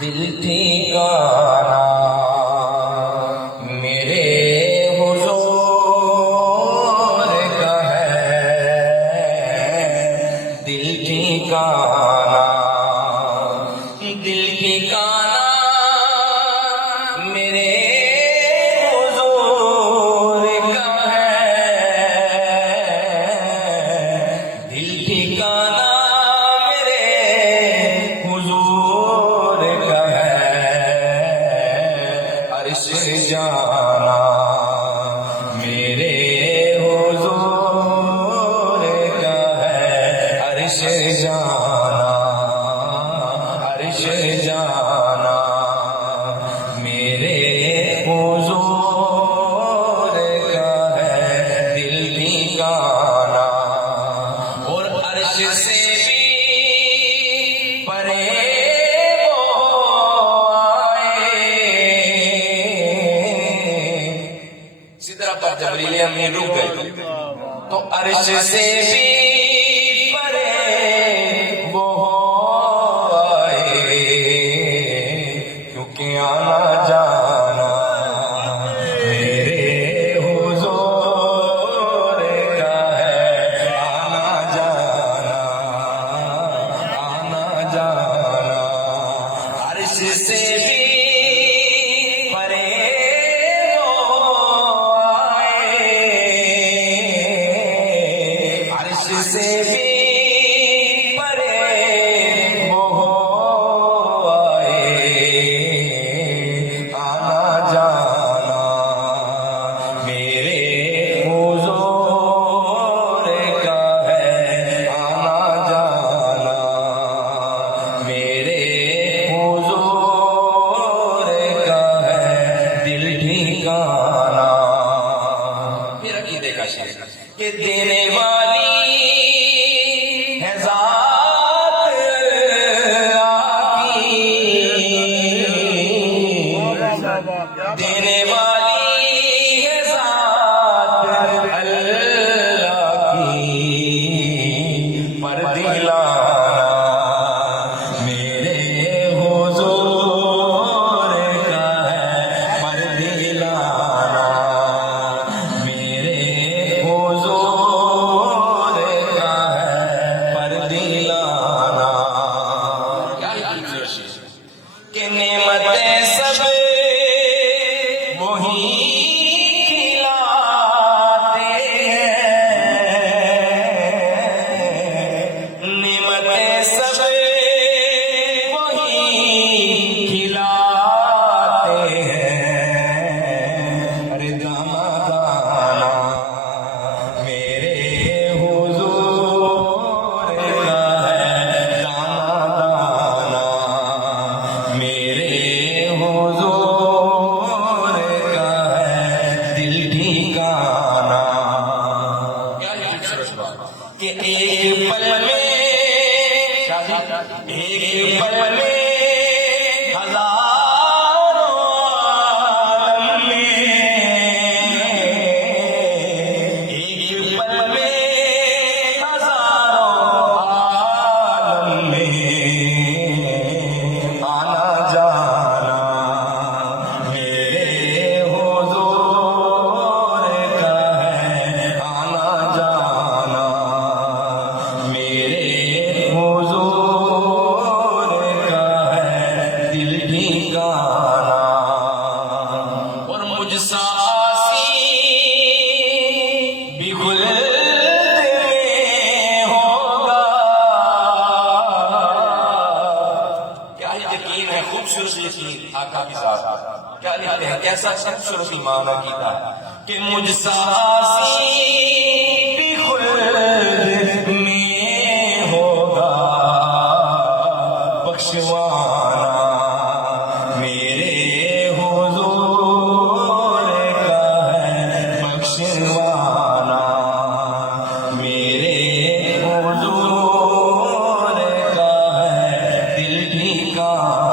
دل ٹھکانا میرے حضور کا ہے، دل ٹھکانا، دل ٹھکانا میرے حضور کا ہے، دل ٹھکانا میرے حضور کا ہے، عرش جانا میرے حضور کا ہے، عرش جانا، عرش جانا میرے حضور کا ہے، دل ٹھکانا، اور عرش سے بھی پرے وہ آئے، سدرہ پر جبریل امین رک گئے تو عرش سے بھی پرے وہ آئے، کیونکہ آنا جانا میرے حضور کا ہے، آنا جانا، آنا جانا، عرش سے بھی پرے وہ آئے، عرش سے بھی پرے وہ آئے، آنا جانا میرے حضور کا ہے، آنا جانا میرے حضور کا ہے، دل ٹھکانا۔ پھر عقیدے کا شعر کہ دینے والی ہے ذات اللہ کی، دینے والی ہے ذات اللہ کی، پر دلانا میرے حضور کا ہے، پر دلانا میرے حضور کا ہے، پر دلانا۔ کہ نعمتیں سب وہی کھلاتے ہیں، نعمتیں سب وہی کھلاتے ہیں، ارے دامادانا میرے حضور کا ہے، دامادانا میرے حضور کا ہے، دل ٹھکانا۔ کہ ایک پل میں، ایک پل میں ہزاروں عالم میں، ایک پل میں ہزاروں عالم میں، آنا جانا میرے حضور کا ہے، آنا جانا میرے حضور کا ہے، دل ٹھکانا۔ اور مجھ سا آسی بھی خلد میں ہوگا، کیا یقین ہے، خوبصورت یقین آقا کی ذات، کیا لکھتے ہیں، کیسا خوبصورت ایمان عقیدہ ہے کہ مجھ سا آسی بھی خلد میں ہوگا، بخشوانا میرے حضور کا ہے، بخشوانا میرے حضور کا ہے، دل ٹھکانا۔